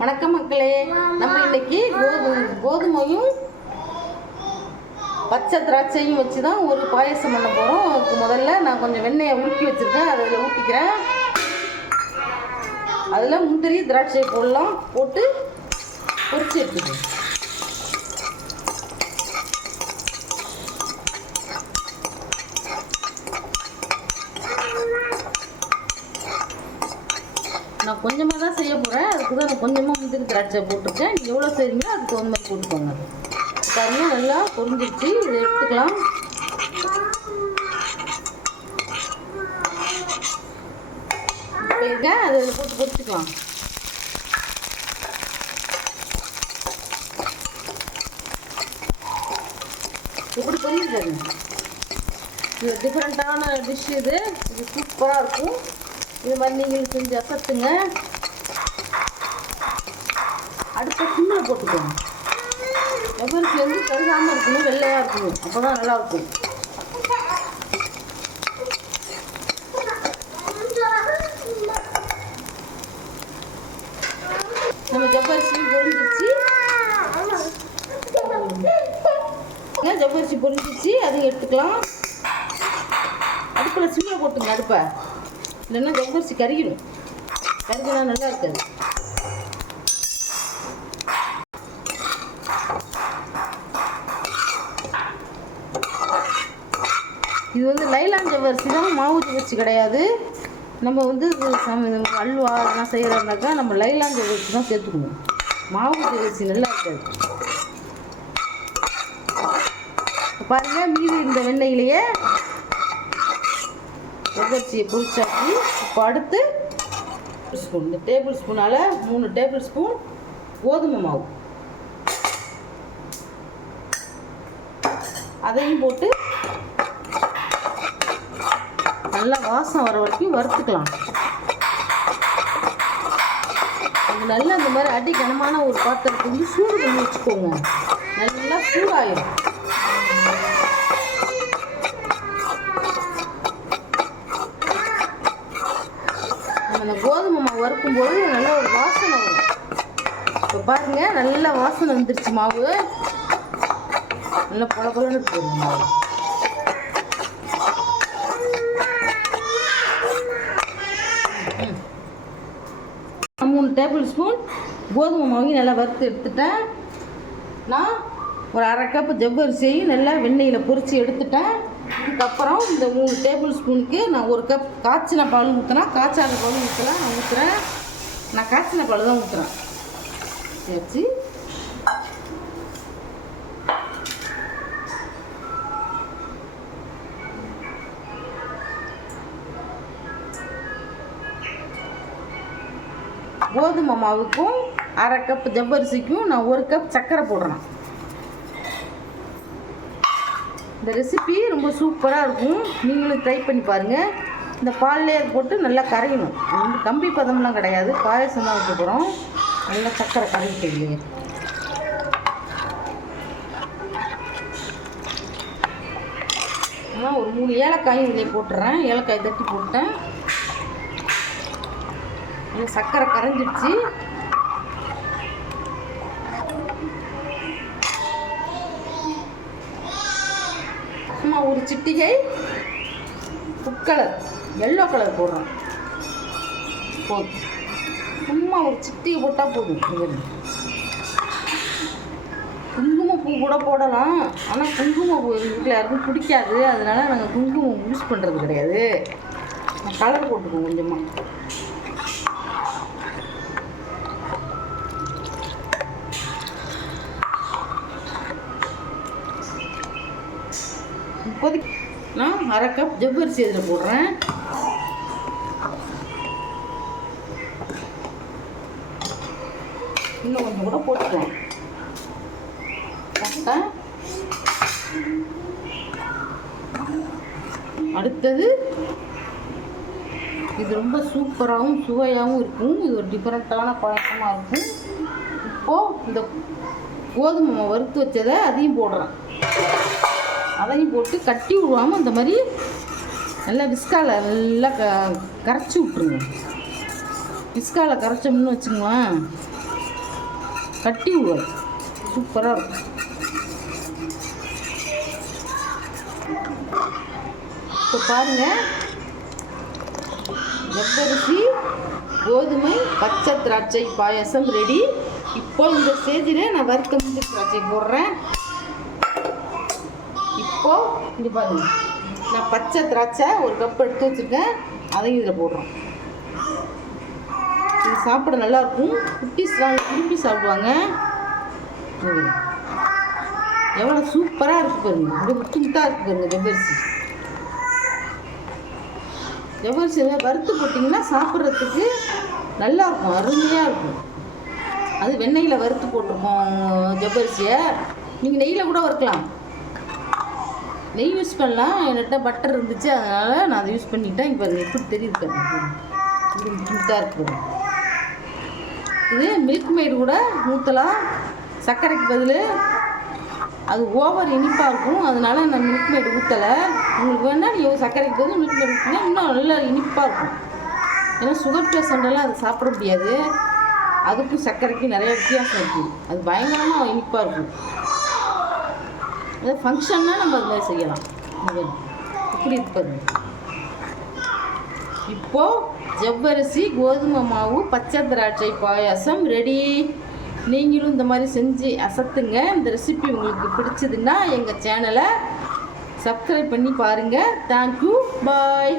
வணக்கம் மக்களே. நம்ம இன்னைக்கு கோதுமையும் பச்சை திராட்சையும் வச்சு தான் ஒரு பாயசம் பண்ண போகிறோம். அதுக்கு முதல்ல நான் கொஞ்சம் வெண்ணெயை உருக்கி வச்சுருக்கேன், அதில் ஊற்றிக்கிறேன். அதில் முந்திரி திராட்சை போடலாம், போட்டு பொரிச்சு எடுத்துக்கிறேன். நான் கொஞ்சமாக தான் செய்ய போகிறேன், அதுக்கு தான் நான் கொஞ்சமாக முந்திரி திராட்சை போட்டிருக்கேன். நீங்கள் எவ்வளோ செய்கிறீங்களோ அதுக்கு தகுந்த மாதிரி போட்டுக்கோங்க. பாருங்க, நல்லா பொரிஞ்சிடுச்சு. இதை எடுத்துக்கலாம். அதில் போட்டு பொரிச்சுக்கலாம். எப்படி பொரிஞ்சுது? இது டிஃப்ரெண்ட்டான டிஷ். இது சூப்பராக இருக்கும். இது மாதிரி நீங்கள் செஞ்சு அசத்துங்க. அடுத்த சிம்மில் போட்டுக்கோங்க. ஜவ்வரிசி வந்து கருகாமல் இருக்கணும், வெள்ளையாக இருக்கணும், அப்போ தான் நல்லாயிருக்கும். நம்ம ஜவ்வரிசி பொரிஞ்சிச்சு. ஜவ்வரிசி பொரிஞ்சிச்சு, அதையும் எடுத்துக்கலாம். அடுப்பில் சிம்மில் போட்டுங்க அடுப்பை, இல்லைன்னா ஜவ்வரிசி கறிக்கணும். கறிக்கினா நல்லா இருக்காது. இது வந்து லைலான் ஜவ்வரிசி தான், மாவு ஜவ்வரிசி கிடையாது. நம்ம வந்து அல்வா அதெல்லாம் செய்கிறோம்னாக்கா நம்ம லைலான் ஜவ்வரிசி தான் சேர்த்துக்கணும். மாவு ஜவ்வரிசி நல்லா இருக்காது. பாருங்கள், மீதி இந்த வெண்ணெயிலேயே ஜவ்வரிசியை பொரிச்சாக்கி இப்போ அடுத்து ஸ்பூன், இந்த டேபிள் ஸ்பூனால் 3 டேபிள் ஸ்பூன் கோதுமை மாவு, அதையும் போட்டு நல்லா வாசம் வர வரைக்கும் வறுத்துக்கலாம். அது நல்லா இந்த மாதிரி அடி கனமான ஒரு பாத்திரத்துக்கு வந்து சூடு பண்ணி வச்சுக்கோங்க. நல்லா சூடாயிடும். அந்த கோதுமை மாவு வறுக்கும்போது நல்ல ஒரு வாசனை வரும். இப்போ பாருங்கள், நல்ல வாசனை வந்துருச்சு. மாவு நல்லா பொல பொலன்னு இருக்குது. மாவு 3 டேபிள் ஸ்பூன் கோதுமை மாவையும் நல்லா வறுத்து எடுத்துட்டேன். நான் ஒரு 1/2 கப்பு ஜவ்வரிசியையும் நல்லா வெண்ணெயில் பொரித்து எடுத்துட்டேன். இதுக்கப்புறம் இந்த 3 டேபிள் ஸ்பூனுக்கு நான் 1 கப் காய்ச்சின பால் ஊற்றினா, காய்ச்சாத பால் ஊற்றலாம். நான் ஊற்றுறேன், நான் காய்ச்சின பால் தான் ஊற்றுறேன். வச்சு கோதுமை மாவுக்கும் 1/2 கப் ஜவ்வரிசிக்கும் நான் 1 கப் சர்க்கரை போடுறேன். இந்த ரெசிபி ரொம்ப சூப்பராக இருக்கும், நீங்களும் ட்ரை பண்ணி பாருங்கள். இந்த பால்லேயே போட்டு நல்லா கரையணும். இது வந்து கம்பி பதம்லாம் கிடையாது, பாயசம் தான் வைக்க போகிறோம். நல்லா சர்க்கரை கரைக்கிட்டு இல்லையே. ஆனால் ஒரு 3 ஏலக்காயும் இதிலே போட்டுறேன். ஏலக்காய் தட்டி போட்டேன். சர்க்கரை கரைஞ்சிடுச்சு. சும்மா ஒரு சிட்டிகை ஃபுட் கலர், எல்லோ கலர் போடுறோம். போதும், சும்மா ஒரு சிட்டிகை போட்டால் போதும். குங்குமப்பூ கூட போடலாம், ஆனால் குங்குமப்பூ எங்கள் வீட்டில் யாருக்கும் பிடிக்காது. அதனால நாங்கள் குங்குமம் யூஸ் பண்ணுறது கிடையாது. கலர் போட்டுக்குவோம் கொஞ்சமாக. இப்போதைக்கு நான் 1/2 கப் ஜவ்வரிசி இதில் போடுறேன். இன்னும் கொஞ்சம் கூட போட்டுக்கலாம். அடுத்தது இது ரொம்ப சூப்பராகவும் சுவையாகவும் இருக்கும். இது ஒரு டிஃப்ரெண்ட்டான பாயசமாக இருக்கும். இப்போது இந்த கோதுமை வறுத்து வச்சதை அதையும் போடுறேன். அதையும் போட்டு கட்டி விடுவாமல் இந்த மாதிரி நல்லா விஸ்கால நல்லா கரைச்சி விட்ருங்க. விஸ்கால கரைச்சோம்னு வச்சுங்களேன், கட்டி விடுவார், சூப்பராக இருக்கும். இப்போ பாருங்கள், ஜவ்வரிசி கோதுமை பச்சை திராட்சை பாயாசம் ரெடி. இப்போ இந்த ஸ்டேஜில் நான் வறுத்த முந்திரி திராட்சை போடுறேன். இப்போது இங்கே பாருங்கள், நான் பச்சை திராட்சை ஒரு கப் எடுத்து வச்சுருக்கேன், அதையும் இதில் போடுறோம். இது சாப்பிட நல்லாயிருக்கும், குட்டீஸ்லாம் விரும்பி சாப்பிடுவாங்க. எவ்வளோ சூப்பராக இருக்குது பாருங்க, அப்படியே முத்து முத்தாக இருக்குது பாருங்க. ஜவ்வரிசி வறுத்து போட்டிங்கன்னா சாப்பிட்றதுக்கு நல்லாயிருக்கும், அருமையாக இருக்கும். அது வெண்ணெயில் வறுத்து போட்டிருக்கோம் ஜவ்வரிசியை. நீங்கள் நெய்யில் கூட வறுக்கலாம், நெய் யூஸ் பண்ணலாம். என்கிட்ட பட்டர் இருந்துச்சு, அதனால் நான் அதை யூஸ் பண்ணிட்டேன். இப்போ அது எப்படி தெரியுது, இது முத்தாக இருக்குது. இது மில்க் மேடு கூட ஊற்றலாம், சர்க்கரைக்கு பதில். அது ஓவர் இனிப்பாக இருக்கும், அதனால நான் மில்க் மேடு ஊற்றலை. உங்களுக்கு வேணால் நீங்கள் சர்க்கரைக்கு பதில் மில்க் மேடு ஊற்றினா இன்னும் நல்லா இனிப்பாக இருக்கும். ஏன்னா சுகர் பேஷண்ட்டெல்லாம் அது சாப்பிட முடியாது, அதுக்கும் சர்க்கரைக்கும் நிறைய வித்தியாசம் இருக்குது. அது பயங்கரமாக இனிப்பாக இருக்கும். ஏதாவது ஃபங்க்ஷன்னா நம்ம அது மாதிரி செய்யலாம். இப்படி இருப்பது. இப்போது ஜவ்வரிசி கோதுமை மாவு பச்சை திராட்சை பாயாசம் ரெடி. நீங்களும் இந்த மாதிரி செஞ்சு அசத்துங்க. இந்த ரெசிபி உங்களுக்கு பிடிச்சதுன்னா எங்கள் சேனலை சப்ஸ்கிரைப் பண்ணி பாருங்கள். தேங்க்யூ, பாய்.